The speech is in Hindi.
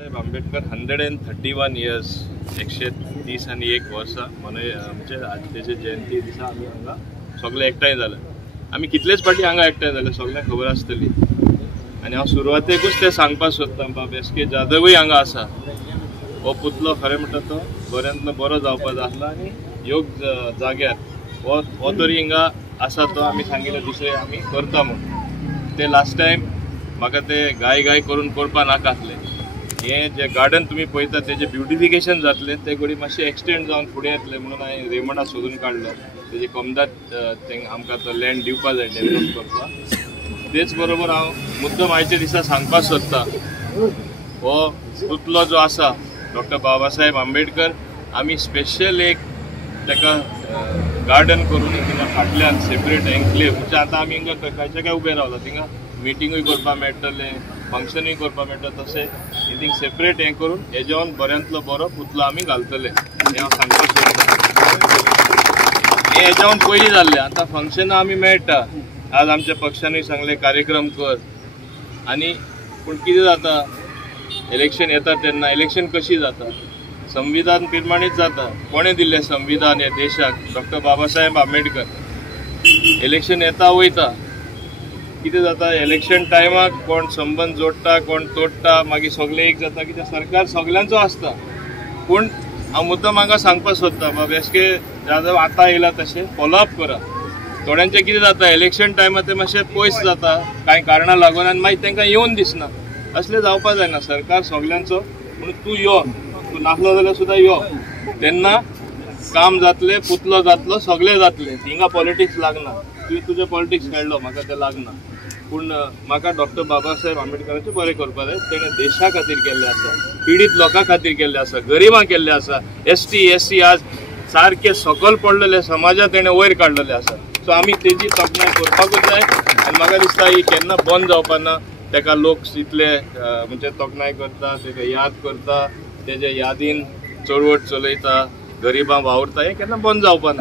साहेब आंबेडकर 131 इयर्स 131 वर्सां म्हणजे तेजे जयंती दिसा आमी हांगा सगळे एकठांय जाले। आमी कितलेच फाटी हांगा एकठांय जाले, सगळ्यांक खबर आसतली। आनी हांव सुरवातेकूच ते सांगपाक सोदता, बाब एस.के. जाधवूय हांगा आसा। हो पुतलो खरें म्हणटा तो बऱ्यांतलो बरो जावपाक जाय आसलो आनी योग्य जाग्यार हो तरी हिंगा आसा तो आमी सांगिल्लें दुसरें आमी करता म्हणून। ते लास्ट टायम म्हाका ते गाय करून करपा नाका आसलें। हे जे गार्डन तुम्ही पळयता तेजे ब्युटिफिकेशन जातले, ते घडी मातशें एक्सटेंड जावन फुडें येतले म्हणून हांवें रेमंडाक सोदून काडलो। तेजे कमदात आमकां तो लँड दिवपा जाय डेवलप करपाक। तेच बरोबर हांव मुद्दम आयच्या दिसा सांगपाक सोदता, हो पुतलो जो आसा डॉक्टर बाबासाहेब आंबेडकर, आमी स्पेशल एक ताका गार्डन करून थिंगा फाटल्यान सेपरेट एन्क्लेव म्हणजे आतां आमी हिंगा खंयच्या काय उबे रावला, थिंगा मिटिंगूय करपाक मेळटलें, फंक्शनूय करपाक मेळटा, तशें थिंग सेपरेट हें करून हेज्यावन बऱ्यांतलो बरो पुतलो आमी घालतले हें हांव सांगपाक सोदतां। हें हेज्यावन पयलीं जाल्लें, आतां फंक्शनां आमी मेळटा। आज आमच्या पक्षानूय सांगलें कार्यक्रम कर, आनी पूण कितें जाता, इलेक्शन येता तेन्ना इलेक्शन कशी जाता, संविधान प्रमाणीत जाता। कोणें दिल्लें संविधान ह्या देशाक? डॉक्टर बाबासाहेब आंबेडकर। इलेक्शन येता वयता, कितें जाता, इलेक्शन टायमाक कोण संबंध जोडटा, कोण तोडटा, मागीर सगळे एक जाता, कित्याक सरकार सगळ्यांचो आसता। पूण हांव मुद्दम हांगा सांगपाक सोदता, बाबा एस.के. जाधव आतां येयला तशें फॉलोअप करा। थोड्यांचें कितें जाता, इलेक्शन टायमार ते मातशें पयस जाता कांय कारणां लागून, आनी मागीर तांकां येवन दिसना। असलें जावपाक जायना, सरकार सगळ्यांचो। म्हणून तूं यो, तूं नासलो जाल्यार सुद्दां यो, तेन्ना काम जातलें, पुतलो जातलो, सगळें जातलें। हिंगा पॉलिटिक्स लागना। तुवें तुजें पॉलिटिक्स खेळ्ळो, म्हाका तें लागना। पूण म्हाका डॉक्टर बाबासाहेब आंबेडकराचें बरें करपा जाय। तेणें देशा खातीर केल्लें आसा, पिडीत लोकां खातीर केल्लें आसा, गरिबां केल्लें आसा, एस.टी. एस.सी. आज सारके सकल पडलेले समाजा तेणें वयर काडलेले आसा। सो आमी तेजी तोखणाय करपाकूच जाय, आनी म्हाका दिसता ही केन्ना बंद जावपा ना। तेका लोक इतले म्हणजे तोखणाय करता, तेका याद करता, तेजे यादीन चळवळ चलयता, गरिबां वावुरता, हें केन्ना बंद जावपा ना।